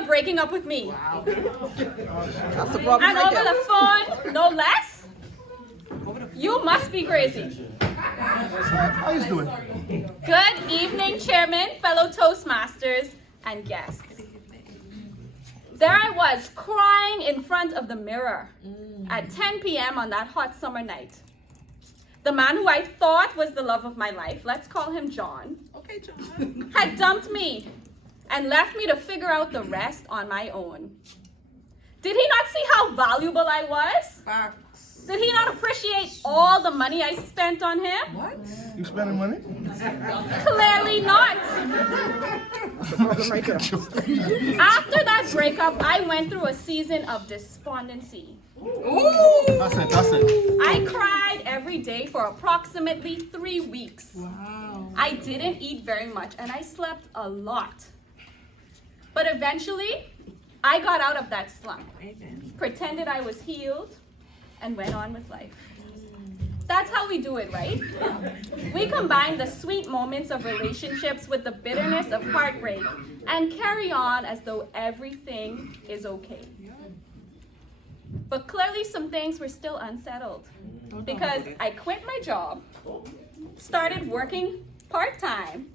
of breaking up with me. Wow. And over the phone, no less? You must be crazy. How you doing? Good evening, Chairman, fellow Toastmasters, and guests. There I was, crying in front of the mirror at 10 p.m. on that hot summer night. The man who I thought was the love of my life, let's call him John, Okay, John. had dumped me and left me to figure out the rest on my own. Did he not see how valuable I was? Facts. Did he not appreciate all the money I spent on him? What? You spending money? Clearly not. After that breakup, I went through a season of despondency. Ooh. That's it. I cried every day for approximately 3 weeks. Wow. I didn't eat very much and I slept a lot. But eventually, I got out of that slump, Amen. pretended I was healed, and went on with life. That's how we do it, right? We combine the sweet moments of relationships with the bitterness of heartbreak and carry on as though everything is okay. But clearly some things were still unsettled because I quit my job, started working part-time,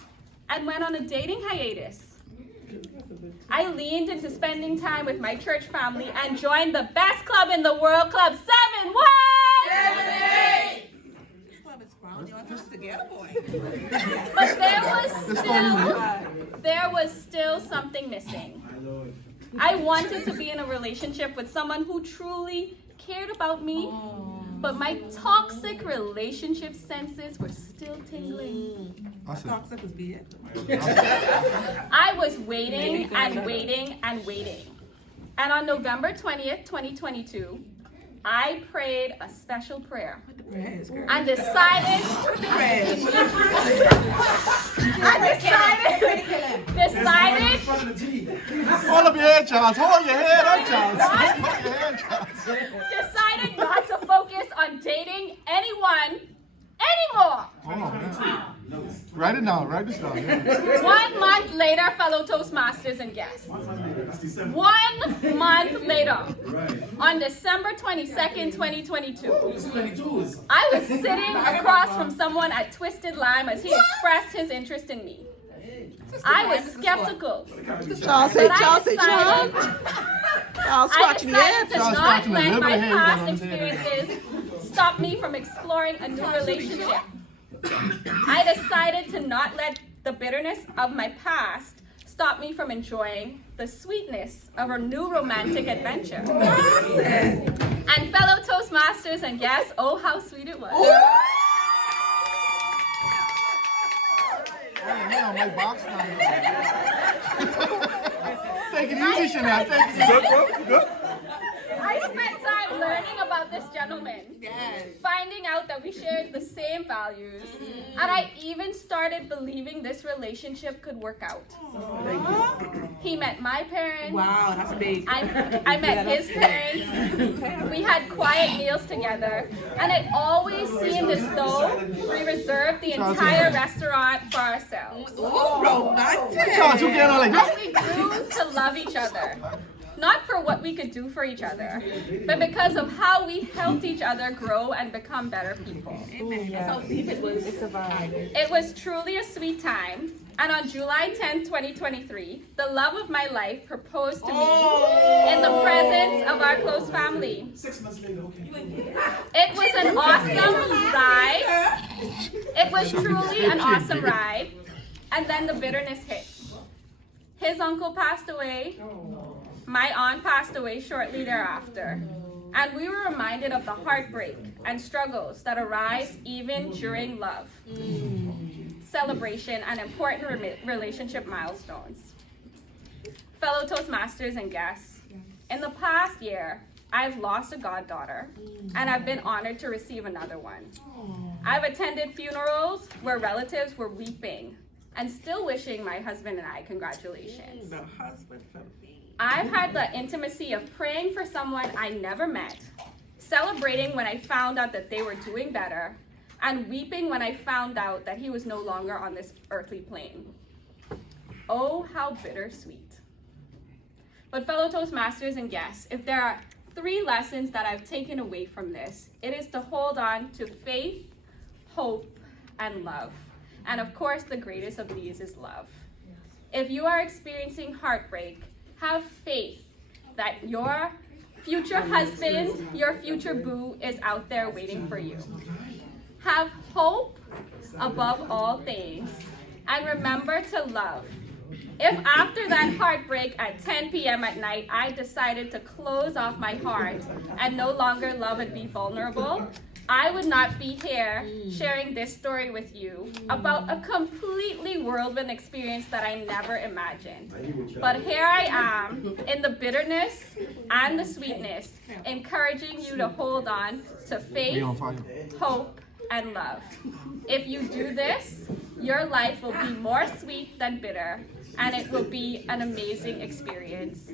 and went on a dating hiatus. I leaned into spending time with my church family and joined the best club in the world, Club 7. What? 7-8. This club is ground. Y'all just together, boy. But there was still something missing. I wanted to be in a relationship with someone who truly cared about me, but my toxic relationship senses were still tingling. Toxic is bad. I was waiting and waiting and waiting. And on November 20th, 2022, I prayed a special prayer Prayers, girl. and decided Hold up your head, Charles. Hold your head up, Charles. Hold your head, Charles. decided not to focus on dating anyone anymore. Oh, man. Write it down. Write this down. Yeah. 1 month later, fellow Toastmasters and guests. 1 month later, on December 22nd, 2022, I was sitting across from someone at Twisted Lime as he expressed his interest in me. I was skeptical, Charles, but I Charles, decided Charles, scratching the head. to not let my past experiences stop me from exploring a new relationship. I decided to not let the bitterness of my past stop me from enjoying the sweetness of a new romantic adventure. And fellow Toastmasters and guests, oh, how sweet it was. Yeah, my box now. Take it easy, Chanel. Take it easy. Good. I spent time learning about this gentleman, Yes. finding out that we shared the same values, and I even started believing this relationship could work out. He met my parents. Wow, that's big. I met his parents. We had quiet meals together, and it always seemed as though we reserved the entire restaurant for ourselves. Ooh, romantic. Charles, you get on like As we grew to love each other, not for what we could do for each other, but because of how we helped each other grow and become better people. Amen. That's how deep it was. It was truly a sweet time, and on July 10, 2023, the love of my life proposed to me in the presence of our close family. 6 months later, okay. It was an awesome ride. It was truly an awesome ride, and then the bitterness hit. His uncle passed away. My aunt passed away shortly thereafter, and we were reminded of the heartbreak and struggles that arise even during love, celebration, and important relationship milestones. Fellow Toastmasters and guests, in the past year, I've lost a goddaughter, and I've been honored to receive another one. I've attended funerals where relatives were weeping and still wishing my husband and I congratulations. The husband for me. I've had the intimacy of praying for someone I never met, celebrating when I found out that they were doing better, and weeping when I found out that he was no longer on this earthly plane. Oh, how bittersweet. But fellow Toastmasters and guests, if there are 3 lessons that I've taken away from this, it is to hold on to faith, hope, and love. And of course, the greatest of these is love. If you are experiencing heartbreak, have faith that your future husband, your future boo is out there waiting for you. Have hope above all things, and remember to love. If after that heartbreak at 10 p.m. at night, I decided to close off my heart and no longer love and be vulnerable, I would not be here sharing this story with you about a completely whirlwind experience that I never imagined. But here I am in the bitterness and the sweetness, encouraging you to hold on to faith, hope, and love. If you do this, your life will be more sweet than bitter, and it will be an amazing experience.